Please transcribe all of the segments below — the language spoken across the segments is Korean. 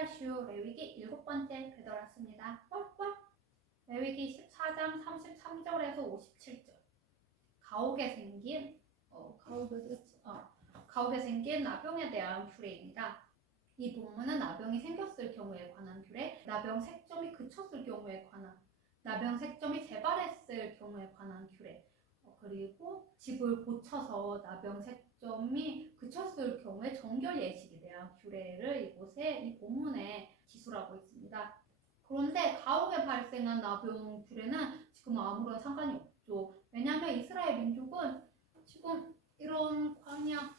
18슈 레위기 7번째 되돌았습니다. 뻘뻘. 레위기 14장 33절에서 57절. 가옥에 생긴 나병에 대한 규례입니다. 이 본문은 나병이 생겼을 경우에 관한 규례, 나병 색점이 그쳤을 경우에 관한, 나병 색점이 재발했을 경우에 관한 규례, 그리고 집을 고쳐서 나병 색점이 그쳤을 경우에 정결 예식에 대한 규례를 이 본문에 기술하고 있습니다. 그런데 가옥에 발생한 나병 규례는 지금 아무런 상관이 없죠. 왜냐하면 이스라엘 민족은 지금 이런 광야에서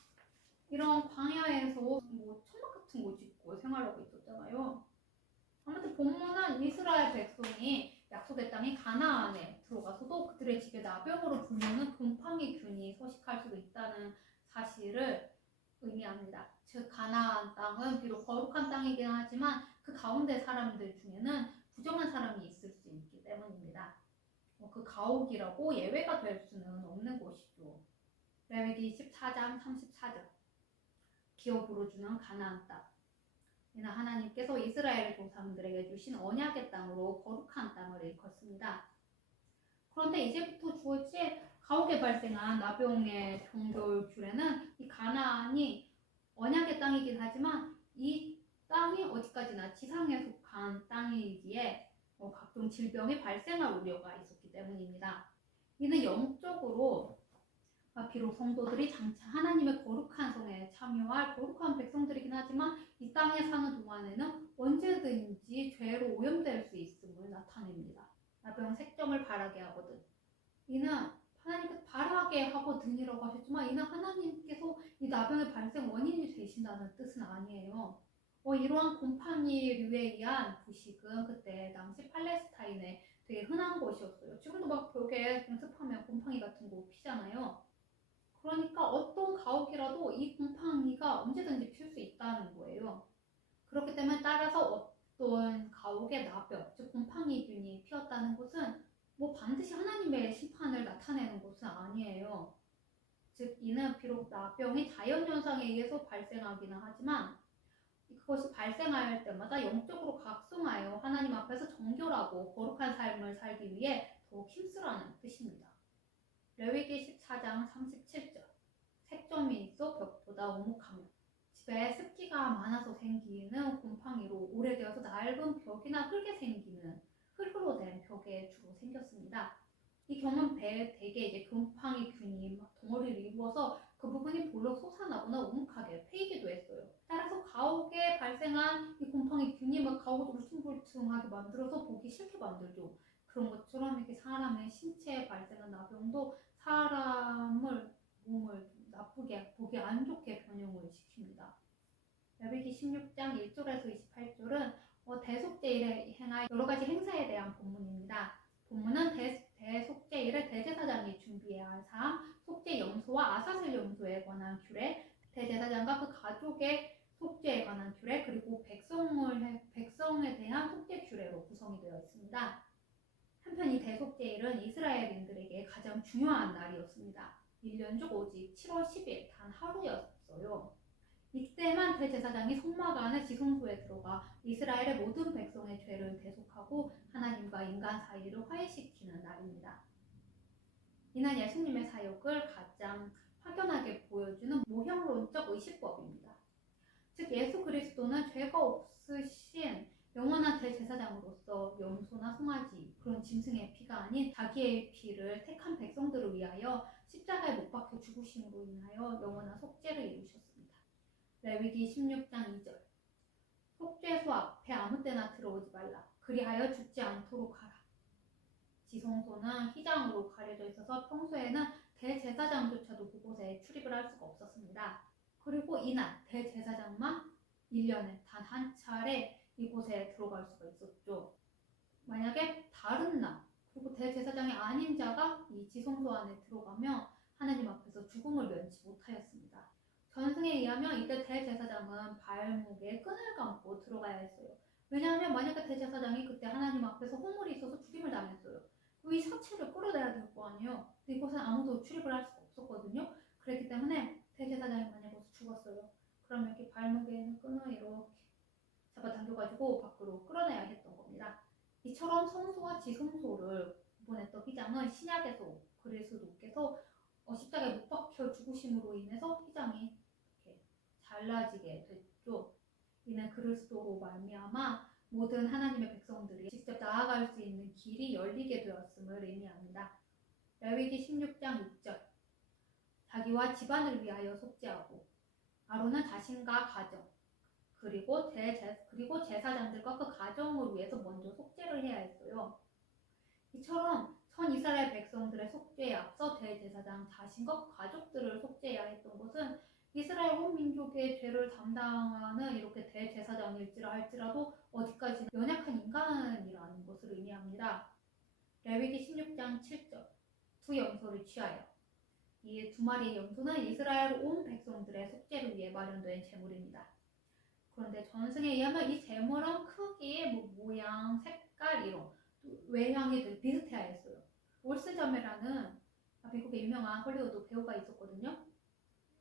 천막 같은 거 짓고 생활하고 있었잖아요. 아무튼 본문은 이스라엘 백성이 약속의 땅인 가나안에 들어가서도 그들의 집에 나병으로 불리는 곰팡이균이 서식할 수도 있다는 사실을 의미합니다. 즉 가나안 땅은 비록 거룩한 땅이긴 하지만 그 가운데 사람들 중에는 부정한 사람이 있을 수 있기 때문입니다. 그 가옥이라고 예외가 될 수는 없는 곳이죠. 레위기 14장 34절. 기업으로 주는 가나안 땅. 이는 하나님께서 이스라엘 조상들에게 주신 언약의 땅으로 거룩한 땅을 일컫습니다. 그런데 이제부터 주어질 가옥에 발생한 나병의 정결 규례는 이 가나안이 언약의 땅이긴 하지만 이 땅이 어디까지나 지상에 속한 땅이기에 각종 질병이 발생할 우려가 있었기 때문입니다. 이는 영적으로 비록 성도들이 장차 하나님의 거룩한 성에 참여할 거룩한 백성들이긴 하지만 이 땅에 사는 동안에는 언제든지 죄로 오염될 수 있음을 나타냅니다. 나병 색점을 바라게 하거든. 이는 하나님께서 바라게 하거든이라고 하셨지만 이는 하나님께서 이 나병의 발생 원인이 되신다는 뜻은 아니에요. 이러한 곰팡이류에 의한 부식은 그때 당시 팔레스타인에 되게 흔한 것이었어요. 지금도 막 벽에 습하면 곰팡이 같은 거 피잖아요. 그러니까 어떤 가옥이라도 이 곰팡이가 언제든지 필 수 있다는 거예요. 그렇기 때문에 따라서 어떤 가옥의 나병, 즉 곰팡이균이 피었다는 것은 반드시 하나님의 심판을 나타내는 것은 아니에요. 즉 이는 비록 나병이 자연현상에 의해서 발생하기는 하지만 그것이 발생할 때마다 영적으로 각성하여 하나님 앞에서 정결하고 거룩한 삶을 살기 위해 더욱 힘쓰라는 뜻입니다. 레위기 14장 37절. 색점이 있어 벽보다 오목하며. 집에 습기가 많아서 생기는 곰팡이로 오래되어서 낡은 벽이나 흙에 생기는 흙으로 된 벽에 주로 생겼습니다. 이 경우는 대개 이제 곰팡이균이 덩어리를 이루어서 그 부분이 볼록 솟아나거나 오목하게 패이기도 했어요. 따라서 가옥에 발생한 이 곰팡이균이 가옥을 울퉁불퉁하게 만들어서 보기 싫게 만들죠. 그런 것처럼 이렇게 사람의 신체에 발생한 나병도 사람을 몸을 나쁘게 보기 안 좋게 변형을 시킵니다. 레위기 16장 1절에서 28절은 대속제일에 행할 여러 가지 행사에 대한 본문입니다. 본문은 대속제일에 대제사장이 준비해야 할 사항, 속죄 염소와 아사슬 염소에 관한 규례, 대제사장과 그 가족의 속죄에 관한 규례, 그리고 백성에 대한 속죄 규례로 구성이 되어 있습니다. 한편 이 대속제일은 이스라엘인들에게 가장 중요한 날이었습니다. 1년 중 오직 7월 10일 단 하루였어요. 이때만 대제사장이 성막 안에 지성소에 들어가 이스라엘의 모든 백성의 죄를 대속하고 하나님과 인간 사이를 화해시키는 날입니다. 이는 예수님의 사역을 가장 확연하게 보여주는 모형론적 의식법입니다. 즉 예수 그리스도는 죄가 없으신 영원한 대제사장으로서 염소나 송아지 그런 짐승의 피가 아닌 자기의 피를 택한 백성들을 위하여 십자가에 못 박혀 죽으심으로 인하여 영원한 속죄를 이루셨습니다. 레위기 16장 2절. 속죄소 앞에 아무 때나 들어오지 말라. 그리하여 죽지 않도록 하라. 지성소는 휘장으로 가려져 있어서 평소에는 대제사장조차도 그곳에 출입을 할 수가 없었습니다. 그리고 이날 대제사장만 1년에 단 한 차례 이곳에 들어갈 수가 있었죠. 만약에 다른 날 그리고 대제사장이 아닌 자가 이 지성소 안에 들어가면 하나님 앞에서 죽음을 면치 못하였습니다. 전승에 의하면 이때 대제사장은 발목에 끈을 감고 들어가야 했어요. 왜냐하면 만약에 대제사장이 그때 하나님 앞에서 허물이 있어서 죽임을 당했어요. 이 사체를 끌어내야 될 거 아니에요. 근데 이곳은 아무도 출입을 할 수가 없었거든요. 그렇기 때문에 대제사장이 만약에 죽었어요. 그러면 이렇게 발목에 있는 끈을 이렇게 잡아당겨가지고 밖으로 끌어내야 했던 겁니다. 이처럼 성소와 지성소를 구분했던 휘장은 신약에서 그리스도께서 십자가에 못 박혀 죽으심으로 인해서 휘장이 이렇게 잘라지게 됐죠. 이는 그리스도로 말미암아 모든 하나님의 백성들이 직접 나아갈 수 있는 길이 열리게 되었음을 의미합니다. 레위기 16장 6절 자기와 집안을 위하여 속죄하고 아론은 자신과 가정 그리고 제사장들과 그 가정을 위해서 먼저 속죄를 해야 했어요. 이처럼 전 이스라엘 백성들의 속죄에 앞서 대제사장 자신과 그 가족들을 속죄해야 했던 것은 이스라엘 온 민족의 죄를 담당하는 이렇게 대제사장일지라 할지라도 어디까지나 연약한 인간이라는 것을 의미합니다. 레위기 16장 7절 두 염소를 취하여 이 두 마리의 염소는 이스라엘 온 백성들의 속죄를 위해 마련된 제물입니다. 그런데 전승에 의하면 이 제물은 크기, 모양, 색깔 이런 외향이 비슷해야 했어요. 올스자메라는 미국의 유명한 헐리우드 배우가 있었거든요.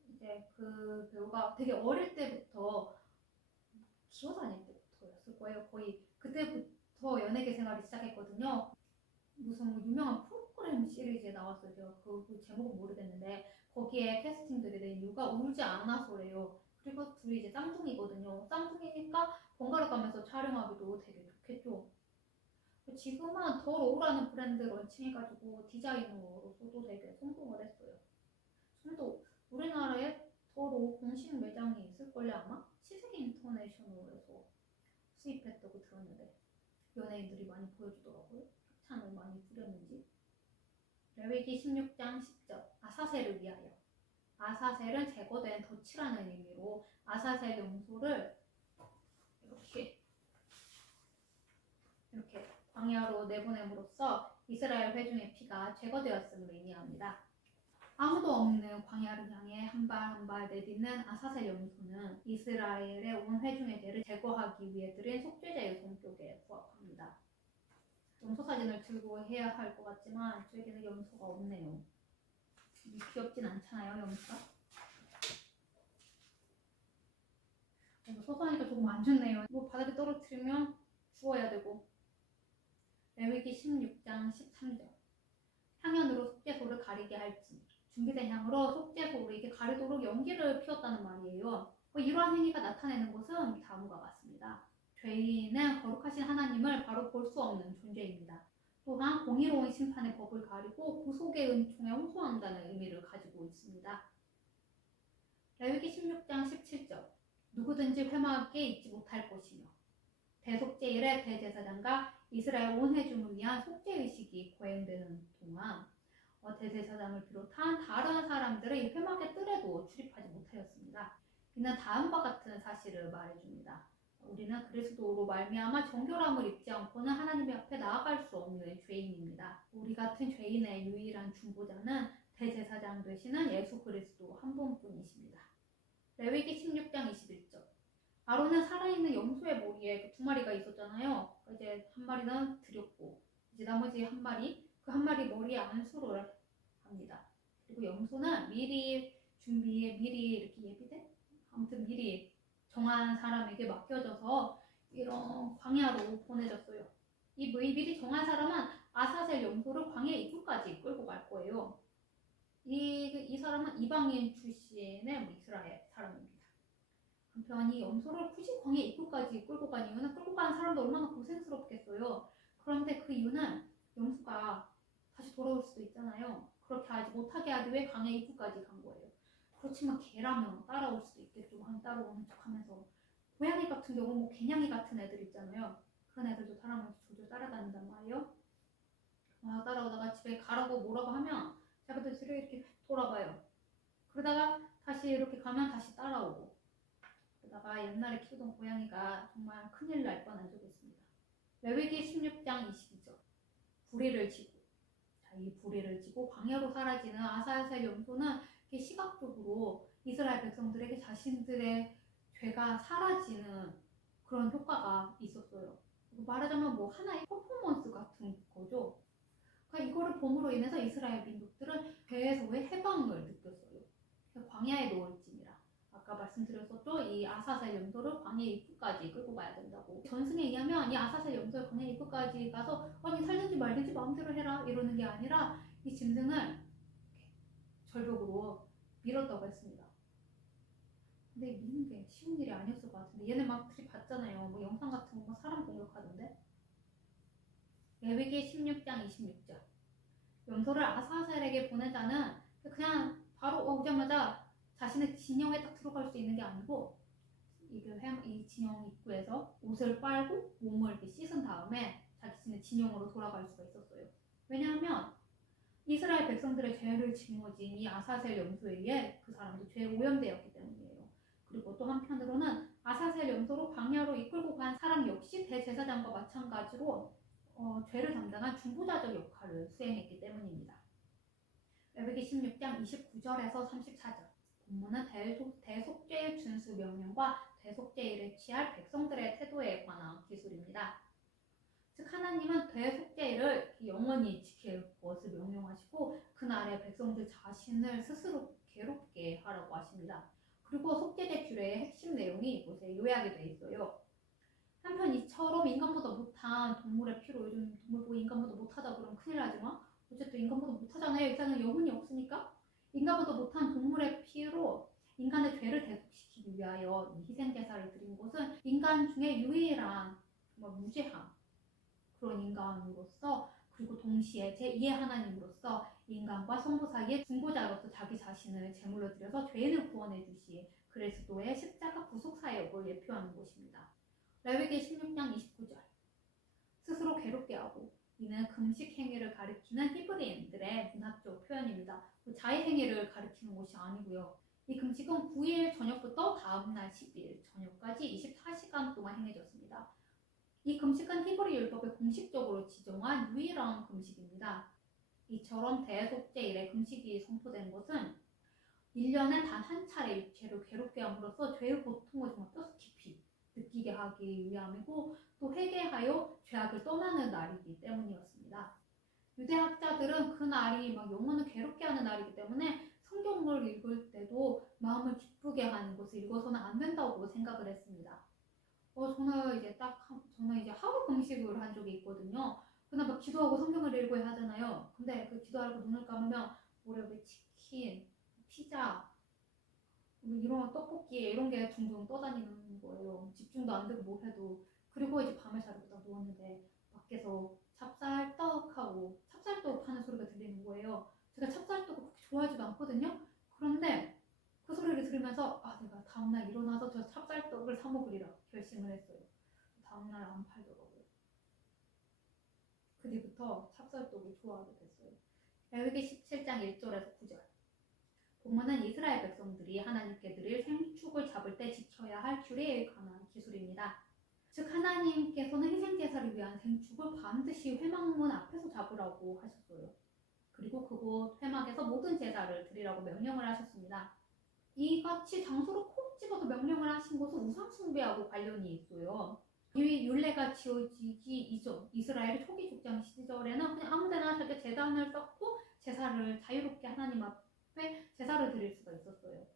이제 그 배우가 되게 어릴 때부터 기어다닐 때부터였을 거예요. 거의 그때부터 연예계 생활을 시작했거든요. 무슨 유명한 프로그램 시리즈에 나왔어요. 제가 그 제목은 모르겠는데 거기에 캐스팅들이 된 이유가 울지 않아서래요. 그리고 둘이 이제 쌍둥이거든요. 쌍둥이니까 번갈아 가면서 촬영하기도 되게 좋겠죠. 지금은 더 로우라는 브랜드 런칭해가지고 디자이너로서도 되게 성공을 했어요. 좀더 우리나라에 더 로우 공식 매장이 있을걸요 아마? 시세계 인터내셔널에서 수입했다고 들었는데 연예인들이 많이 보여주더라고요. 협찬을 많이 뿌렸는지. 레위기 16장 10절 아사셀을 위하여 아사셀은 제거된 덫이라는 의미로 아사셀 염소를 이렇게 광야로 내보냄으로써 이스라엘 회중의 피가 제거되었음을 의미합니다. 아무도 없는 광야를 향해 한 발 한 발 내딛는 아사셀 염소는 이스라엘의 온 회중의 죄를 제거하기 위해 드린 속죄제의 성격에 부합합니다. 염소 사진을 들고 해야 할 것 같지만 저에게는 염소가 없네요. 귀엽진 않잖아요, 염소가. 소소하니까 조금 안 좋네요. 뭐 바닥에 떨어뜨리면 주워야 되고. 레위기 16장 13절 향연으로 속죄소를 가리게 할지 준비된 향으로 속죄소를 이게 가리도록 연기를 피웠다는 말이에요. 이러한 행위가 나타내는 것은 다음과 같습니다. 죄인은 거룩하신 하나님을 바로 볼 수 없는 존재입니다. 또한 공의로운 심판의 법을 가리고 구속의 은총에 호소한다는 의미를 가지고 있습니다. 레위기 16장 17절 누구든지 회막에 있지 못할 것이며 대속죄일에 대제사장과 이스라엘 온 회중을 위한 속죄의식이 거행되는 동안 대제사장을 비롯한 다른 사람들의 회막의 뜰에도 출입하지 못하였습니다. 이는 다음과 같은 사실을 말해줍니다. 우리는 그리스도로 말미암아 정결함을 입지 않고는 하나님 앞에 나아갈 수 없는 죄인입니다. 우리 같은 죄인의 유일한 중보자는 대제사장 되시는 예수 그리스도 한 분뿐이십니다. 레위기 16장 21절 아론은 살아있는 염소의 머리에 두 마리가 있었잖아요. 이제 한 마리는 드렸고 이제 나머지 한 마리 그 한 마리 머리에 안수를 합니다. 그리고 염소는 미리 이렇게 예비된 아무튼 미리 정한 사람에게 맡겨져서 이런 광야로 보내졌어요. 이 미리 정한 사람은 아사셀 염소를 광야 입구까지 끌고 갈 거예요. 이 사람은 이방인 출신의 이스라엘 사람입니다. 한편 이 염소를 굳이 광야 입구까지 끌고 간 이유는 끌고 간 사람도 얼마나 고생스럽겠어요. 그런데 그 이유는 염소가 다시 돌아올 수도 있잖아요. 그렇게 하지 못하게 하기 위해 광야 입구까지 간 거예요. 그렇지만 개라면 따라올 수도 있겠죠. 따라오는 척하면서 고양이 같은 경우 뭐 개냥이 같은 애들 있잖아요. 그런 애들도 사람을 조절 따라다닌단 말이에요. 따라오다가 집에 가라고 뭐라고 하면 자기들 이렇게 돌아봐요. 그러다가 다시 이렇게 가면 다시 따라오고 그러다가 옛날에 키우던 고양이가 정말 큰일 날 뻔한 적이 있습니다. 레위기 16장 22절 불의를 지고 이 불의를 지고 광야로 사라지는 아사셀 염소는 시각적으로 이스라엘 백성들에게 자신들의 죄가 사라지는 그런 효과가 있었어요. 말하자면 뭐 하나의 퍼포먼스 같은 거죠. 그러니까 이거를 봄으로 인해서 이스라엘 민족들은 죄에서의 해방을 느꼈어요. 광야에 놓을지니라. 아까 아까 말씀드렸었죠. 이 아사셀 염소를 광야 입구까지 끌고 가야 된다고. 전승에 의하면 이 아사셀 염소를 광야 입구까지 가서 아니 살든지 말든지 마음대로 해라 이러는 게 아니라 이 짐승을 절벽으로 밀었다고 했습니다. 근데 미는 게 쉬운 일이 아니었을 것 같은데 얘네 막 들이받잖아요. 뭐 영상 같은 거 사람 공격하던데. 레위기 16장 26절. 염소를 아사셀에게 보내자는 그냥 바로 오자마자 자신의 진영에 딱 들어갈 수 있는 게 아니고 이 진영 입구에서 옷을 빨고 몸을 이렇게 씻은 다음에 자신의 진영으로 돌아갈 수가 있었어요. 왜냐하면 이스라엘 백성들의 죄를 짊어진 이 아사셀 염소에 의해 그 사람도 죄에 오염되었기 때문이에요. 그리고 또 한편으로는 아사셀 염소로 광야로 이끌고 간 사람 역시 대제사장과 마찬가지로 죄를 담당한 중보자적 역할을 수행했기 때문입니다. 레위기 16장 29절에서 34절. 본문은 대속죄의 준수 명령과 대속죄일에 취할 백성들의 태도에 관한 기술입니다. 즉 하나님은 대속죄일을 영원히 지킬 것을 명령하시고 그날에 백성들 자신을 스스로 괴롭게 하라고 하십니다. 그리고 속죄제 규례의 핵심 내용이 이곳에 요약이 되어 있어요. 한편 이처럼 인간보다 못한 동물의 피로 요즘 동물 보고 인간보다 못하다 그러면 큰일 나지만 어쨌든 인간보다 못하잖아요. 일단은 영혼이 없으니까 인간보다 못한 동물의 피로 인간의 죄를 대속시키기 위하여 희생제사를 드린 것은 인간 중에 유일한 정말 무죄한 그런 인간으로서 그리고 동시에 제2의 하나님으로서 인간과 성부 사이의 중보자로서 자기 자신을 제물로 드려서 죄인을 구원해 주시 그리스도의 십자가 구속 사역을 예표하는 곳입니다. 레위기 16장 29절. 스스로 괴롭게 하고 이는 금식 행위를 가리키는 히브리인들의 문학적 표현입니다. 자의 행위를 가리키는 것이 아니고요. 이 금식은 9일 저녁부터 다음날 10일 저녁까지 24시간 동안 행해졌습니다. 이 금식은 히브리 율법에 공식적으로 지정한 유일한 금식입니다. 이처럼 대속죄일에 금식이 선포된 것은 1년에 단 한 차례 육체를 괴롭게 함으로써 죄의 고통을 정말 뼈속 깊이 느끼게 하기 위함이고 또 회개하여 죄악을 떠나는 날이기 때문이었습니다. 유대학자들은 그 날이 막 영혼을 괴롭게 하는 날이기 때문에 성경을 읽을 때도 마음을 기쁘게 하는 것을 읽어서는 안 된다고 생각을 했습니다. 저는 이제 하루 금식을 한 적이 있거든요. 그날 막 기도하고 성경을 읽어야 하잖아요. 근데 그 기도하고 눈을 감으면 모레 치킨, 피자, 이런 떡볶이 이런 게 둥둥 떠다니는 거예요. 집중도 안 되고 뭐 해도. 그리고 이제 밤에 자려고 딱 누웠는데 밖에서 찹쌀떡하고 찹쌀떡 하는 소리가 들리는 거예요. 제가 찹쌀떡을 그렇게 좋아하지도 않거든요. 그런데 그 소리를 들으면서 내가 다음날 일어나서 저 찹쌀떡을 사 먹으리라 결심을 했어요. 다음날 안 팔더라고요. 그 뒤부터 찹쌀떡을 좋아하게 됐어요. 레위기 17장 1절에서 9절. 본문은 이스라엘 백성들이 하나님께 드릴 생축을 잡을 때 지켜야 할 규례에 관한 기술입니다. 즉 하나님께서는 희생제사를 위한 생축을 반드시 회막문 앞에서 잡으라고 하셨어요. 그리고 그곳 회막에서 모든 제사를 드리라고 명령을 하셨습니다. 이같이 장소를 콕 집어서 명령을 하신 것은 우상 숭배하고 관련이 있어요. 이 율례가 지어지기 이전 이스라엘의 초기 족장 시절에는 그냥 아무데나 저렇게 제단을 쌓고 제사를 자유롭게 하나님 앞에 제사를 드릴 수가 있었어요.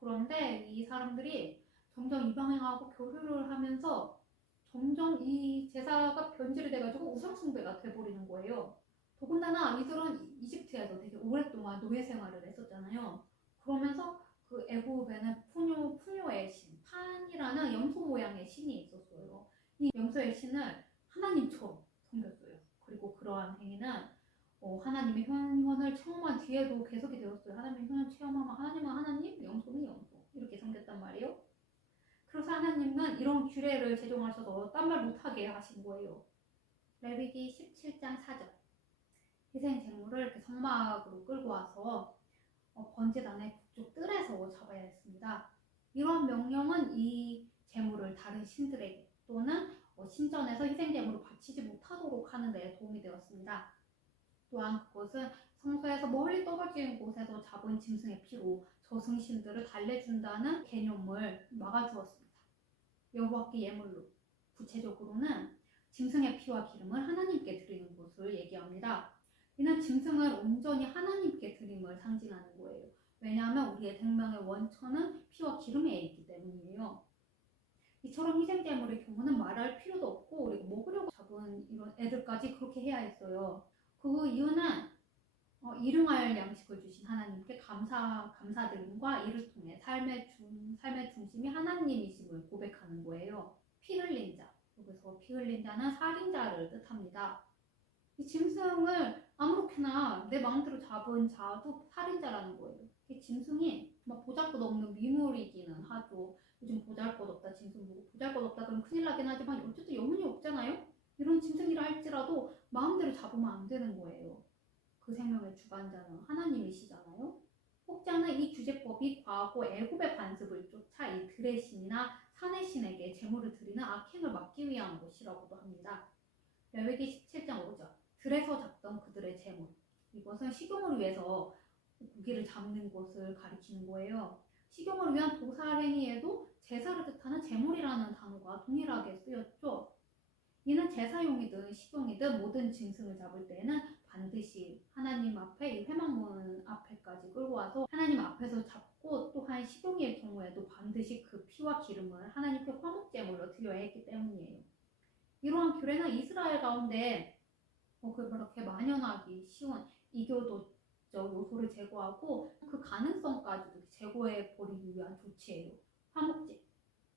그런데 이 사람들이 점점 이방행하고 교류를 하면서 점점 이 제사가 변질이 돼가지고 우상 숭배가 돼버리는 거예요. 더군다나 이들은 이집트에서 되게 오랫동안 노예 생활을 했었잖아요. 그러면서 그 애굽에는 푸뇨의 신, 판이라는 염소 모양의 신이 있었어요. 이 염소의 신을 하나님처럼 섬겼어요. 그리고 그러한 행위는 하나님의 현현을 체험한 뒤에도 계속이 되었어요. 하나님의 현현을 체험하면 하나님은 하나님, 염소는 염소 이렇게 섬겼단 말이에요. 그래서 하나님은 이런 규례를 제정하셔서 딴 말 못하게 하신 거예요. 레위기 17장 4절. 희생 제물을 이렇게 성막으로 끌고 와서 번제단의 북쪽 뜰에서 잡아야 했습니다. 이러한 명령은 이 제물을 다른 신들에게 또는 신전에서 희생 제물을 바치지 못하도록 하는 데 도움이 되었습니다. 또한 그것은 성소에서 멀리 떨어진 곳에서 잡은 짐승의 피로 저승신들을 달래준다는 개념을 막아주었습니다. 여호와께 예물로, 구체적으로는 짐승의 피와 기름을 하나님께 드리는 것을 얘기합니다. 이는 짐승을 온전히 하나님께 드림을 상징하는 거예요. 왜냐하면 우리의 생명의 원천은 피와 기름에 있기 때문이에요. 이처럼 희생제물의 경우는 말할 필요도 없고 우리가 먹으려고 잡은 이런 애들까지 그렇게 해야 했어요. 그 이유는 일용할 양식을 주신 하나님께 감사드림과 이를 통해 삶의 중심이 하나님이심을 고백하는 거예요. 피 흘린 자, 여기서 피 흘린 자는 살인자를 뜻합니다. 이 짐승을 아무렇게나 내 마음대로 잡은 자도 살인자라는 거예요. 이 짐승이 막 보잘것없는 미물이기는 하죠. 요즘 보잘것없다 짐승 보고 보잘것없다 그러면 큰일 나긴 하지만 어쨌든 영혼이 없잖아요. 이런 짐승이라 할지라도 마음대로 잡으면 안 되는 거예요. 그 생명의 주관자는 하나님이시잖아요. 혹자는 이 규제법이 과거 애굽의 관습을 쫓아 이 들의 신이나 산의 신에게 제물을 드리는 악행을 막기 위한 것이라고도 합니다. 레위기 17장 5절 들에서 잡던 그들의 제물, 이것은 식용을 위해서 고기를 잡는 것을 가리키는 거예요. 식용을 위한 도살 행위에도 제사를 뜻하는 제물이라는 단어가 동일하게 쓰였죠. 이는 제사용이든 식용이든 모든 짐승을 잡을 때에는 반드시 하나님 앞에 이 회막문 앞에까지 끌고 와서 하나님 앞에서 잡고, 또한 식용일 경우에도 반드시 그 피와 기름을 하나님께 화목제물로 드려야 했기 때문이에요. 이러한 규례는 이스라엘 가운데 그렇게 만연하기 쉬운 이교도적 요소를 제거하고 그 가능성까지도 제거해 버리기 위한 조치예요. 화목제.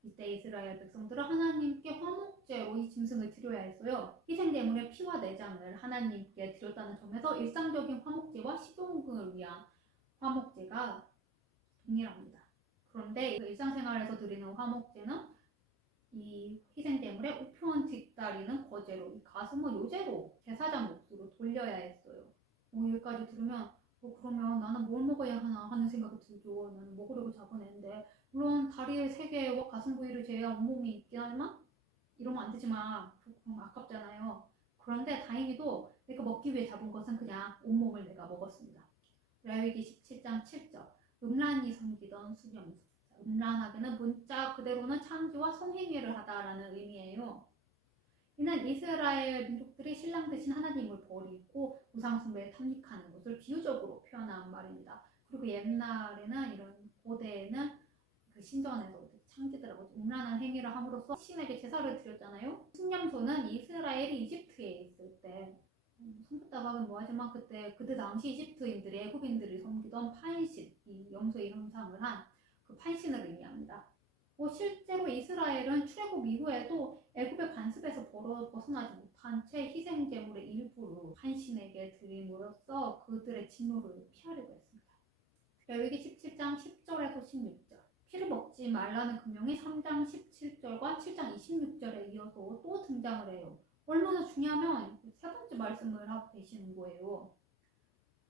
이때 이스라엘 백성들은 하나님께 화목제로 이 짐승을 드려야 했어요. 희생제물의 피와 내장을 하나님께 드렸다는 점에서 일상적인 화목제와 식용을 위한 화목제가 동일합니다. 그런데 일상생활에서 드리는 화목제는 이 희생제물의 우편 뒷다리는 거제로, 이 가슴은 요제로 제사장 몫으로 돌려야 했어요. 여기까지 들으면 그러면 나는 뭘 먹어야 하나 하는 생각이 들죠. 나는 먹으려고 잡은 애인데, 물론 다리의 3개와 가슴 부위를 제외한 온몸이 있긴 하지만 이러면 안 되지만 그럼 아깝잖아요. 그런데 다행히도 내가 먹기 위해 잡은 것은 그냥 온몸을 내가 먹었습니다. 레위기 17장 7절 음란히 섬기던 수명수. 음란하게는 문자 그대로는 창조와 성행위를 하다라는 의미예요. 이는 이스라엘 민족들이 신랑 되신 하나님을 버리고 우상숭배에 탐닉하는 것을 비유적으로 표현한 말입니다. 그리고 옛날에는 이런 고대에는 그 신전에서 창기들하고 음란한 행위를 함으로써 신에게 제사를 드렸잖아요. 신념소는 이스라엘이 이집트에 있을 때 섬겼다고 하긴 뭐하지만 그때 당시 이집트인들이 애굽인들이 섬기던 판신, 이 염소의 형상을 한 그 판신을 의미합니다. 실제로 이스라엘은 출애굽 이후에도 애굽의 관습에서 벗어나지 못한 채 희생제물의 일부를 판신에게 드림으로써 그들의 진노를 피하려고 했습니다. 레위기 17장 10절에서 16절 피를 먹지 말라는 금령이 3장 17절과 7장 26절에 이어서 또 등장을 해요. 얼마나 중요하면 세 번째 말씀을 하고 계시는 거예요.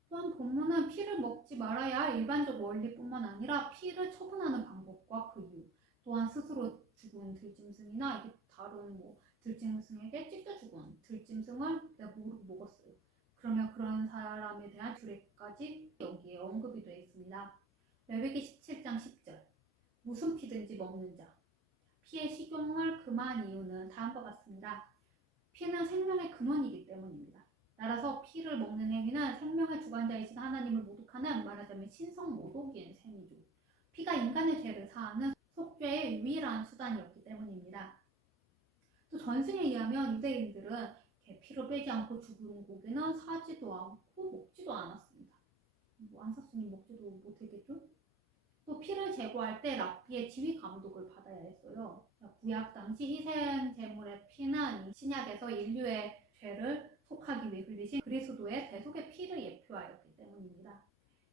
또한 본문은 피를 먹지 말아야 할 일반적 원리뿐만 아니라 피를 처분하는 방법과 그 이유, 또한 스스로 죽은 들짐승이나 다른 들짐승에게 찢겨 죽은 들짐승을 내가 모르고 먹었어요. 그러면 그런 사람에 대한 규례까지 여기에 언급이 되어 있습니다. 레위기 17장 10절 무슨 피든지 먹는 자, 피의 식용을 금한 이유는 다음과 같습니다. 피는 생명의 근원이기 때문입니다. 따라서 피를 먹는 행위는 생명의 주관자이신 하나님을 모독하는, 말하자면 신성모독인 셈이죠. 피가 인간의 죄를 사하는 속죄의 유일한 수단이었기 때문입니다. 또 전승에 의하면 유대인들은 피를 빼지 않고 죽은 고기는 사지도 않고 먹지도 않았습니다. 안 샀으니 먹지도 못했겠죠? 또 피를 제거할 때 랍비의 지휘 감독을 받아야 했어요. 구약 당시 희생 제물의 피는 신약에서 인류의 죄를 속하기 위해 흘리신 그리스도의 대속의 피를 예표하였기 때문입니다.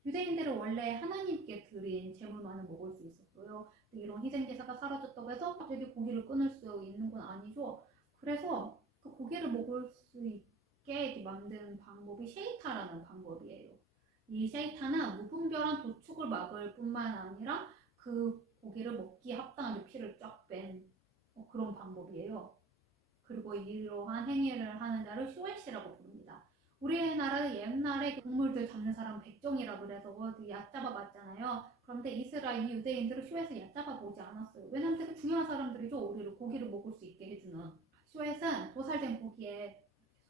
유대인들은 원래 하나님께 드린 제물만을 먹을 수 있었어요. 이런 희생제사가 사라졌다고 해서 갑자기 고기를 끊을 수 있는 건 아니죠. 그래서 그 고기를 먹을 수 있게 만든 방법이 셰이타라는 방법이에요. 이 셰이타는 무분별한 도축을 막을 뿐만 아니라 그 고기를 먹기에 합당하게 피를 쫙 뺀 그런 방법이에요. 그리고 이러한 행위를 하는 자를 쇼엣이라고 부릅니다. 우리나라는 옛날에 동물들 잡는 사람 백종이라고 그래서 얕잡아 봤잖아요. 그런데 이스라엘 유대인들은 쇼엣을 얕잡아 보지 않았어요. 왜냐하면 되게 중요한 사람들이죠. 우리를 고기를 먹을 수 있게 해주는. 쇼엣은 도살된 고기에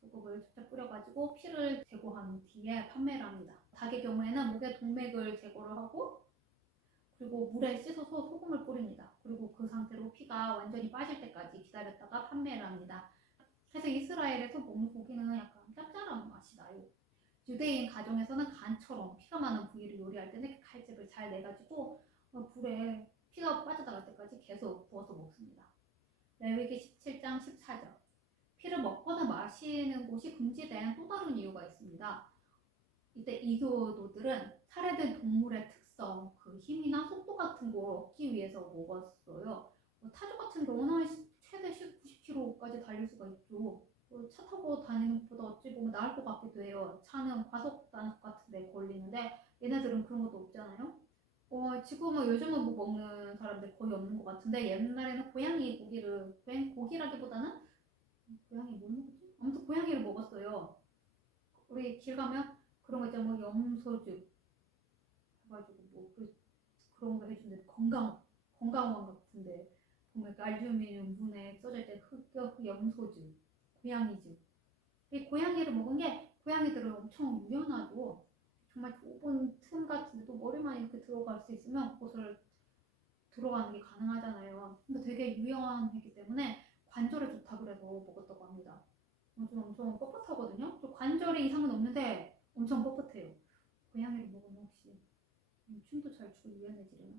소금을 직접 뿌려가지고 피를 제거한 뒤에 판매를 합니다. 닭의 경우에는 목의 동맥을 제거를 하고 그리고 물에 씻어서 소금을 뿌립니다. 그리고 그 상태로 피가 완전히 빠질 때까지 기다렸다가 판매를 합니다. 그래서 이스라엘에서 먹는 고기는 약간 짭짤한 맛이 나요. 유대인 가정에서는 간처럼 피가 많은 부위를 요리할 때는 칼집을 잘 내가지고 불에 피가 빠져나갈 때까지 계속 구워서 먹습니다. 레위기 17장 14절. 피를 먹거나 마시는 것이 금지된 또 다른 이유가 있습니다. 이때 이교도들은 살해된 동물의 특성, 그 힘이나 속도 같은 걸 얻기 위해서 먹었어요. 타조 같은 경우는 최대 90km까지 달릴 수가 있죠. 차 타고 다니는 것보다 어찌 보면 나을 것 같기도 해요. 차는 과속 단속 같은 데 걸리는데 얘네들은 그런 것도 없잖아요. 지금은 요즘은 뭐 먹는 사람들 거의 없는 것 같은데 옛날에는 고양이 고기라기보다는 고양이 뭘 먹었지? 아무튼 고양이를 먹었어요. 우리 길 가면 그런 거 있잖아요. 뭐 염소죽 해가지고 뭐 그런 거 해주는데 건강원 같은데 보면 알루미늄 문에 써져 있는 흑염 염소죽, 고양이죽. 이 고양이를 먹은 게 고양이들은 엄청 유연하고 정말 좁은 틈 같은데도 머리만 이렇게 들어갈 수 있으면 그곳을 들어가는 게 가능하잖아요. 근데 되게 유연하기 때문에 관절에 좋다 그래서 먹었다고 합니다. 엄청 뻣뻣하거든요. 또 관절에 이상은 없는데 엄청 뻣뻣해요. 고양이를 먹으면 혹시 춤도 잘 추고 유연해지려나?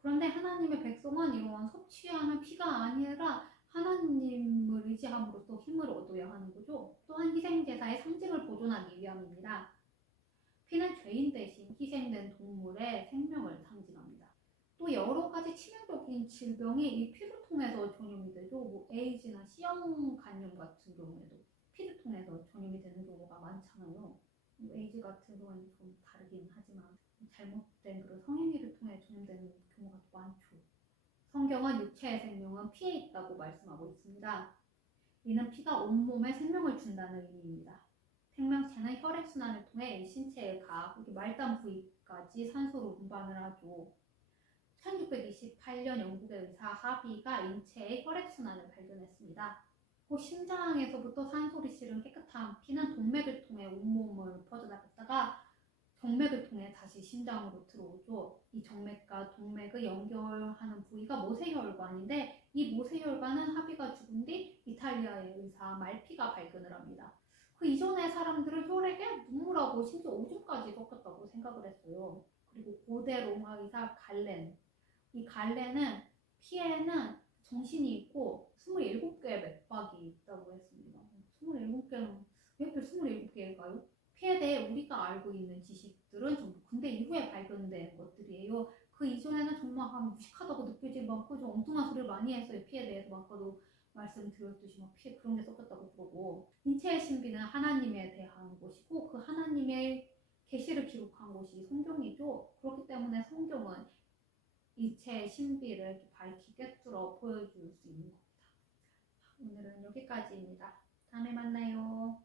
그런데 하나님의 백성은 이런 섭취하는 피가 아니라 하나님을 의지함으로써 힘을 얻어야 하는 거죠. 또한 희생제사의 상징을 보존하기 위함입니다. 피는 죄인 대신 희생된 동물의 생명을 상징합니다. 또 여러 가지 치명적인 질병이 이 피를 통해서 전염이 되죠. 뭐 에이즈나 C형 간염 같은 경우에도 피를 통해서 전염이 되는 경우가 많잖아요. 에이즈 같은 경우는 좀 다르긴 하지만 잘못된 그런 성행위를 통해 전염되는 경우가 더 많죠. 성경은 육체의 생명은 피에 있다고 말씀하고 있습니다. 이는 피가 온몸에 생명을 준다는 의미입니다. 생명체는 혈액순환을 통해 신체의 각, 말단 부위까지 산소로 운반을 하죠. 1628년 영국의 의사 하비가 인체의 혈액순환을 발견했습니다. 심장에서부터 산소를 실은 깨끗한 피는 동맥을 통해 온몸을 퍼져나갔다가 정맥을 통해 다시 심장으로 들어오죠. 이 정맥과 동맥을 연결하는 부위가 모세혈관인데 이 모세혈관은 하비가 죽은 뒤 이탈리아의 의사 말피가 발견을 합니다. 그 이전에 사람들은 혈액에 눈물하고 심지어 오줌까지 섞였다고 생각을 했어요. 그리고 고대 로마 의사 갈렌. 이 갈렌은 피에는 정신이 있고 27개의 맥박이 있다고 했습니다. 27개는 왜 하필 27개일까요? 피에 대해 우리가 알고 있는 지식들은 전부 근대 이후에 발견된 것들이에요. 그 이전에는 정말 무식하다고 느껴질 만큼 좀 엉뚱한 소리를 많이 했어요. 피에 대해서 아까도 말씀드렸듯이 막 피에 그런 게 섞였다고 그러고 인체의 신비는 하나님에 대한 것이고 그 하나님의 계시를 기록한 것이 성경이죠. 그렇기 때문에 성경은 인체의 신비를 밝히 꿰뚫어 보여줄 수 있는 겁니다. 오늘은 여기까지입니다. 다음에 만나요.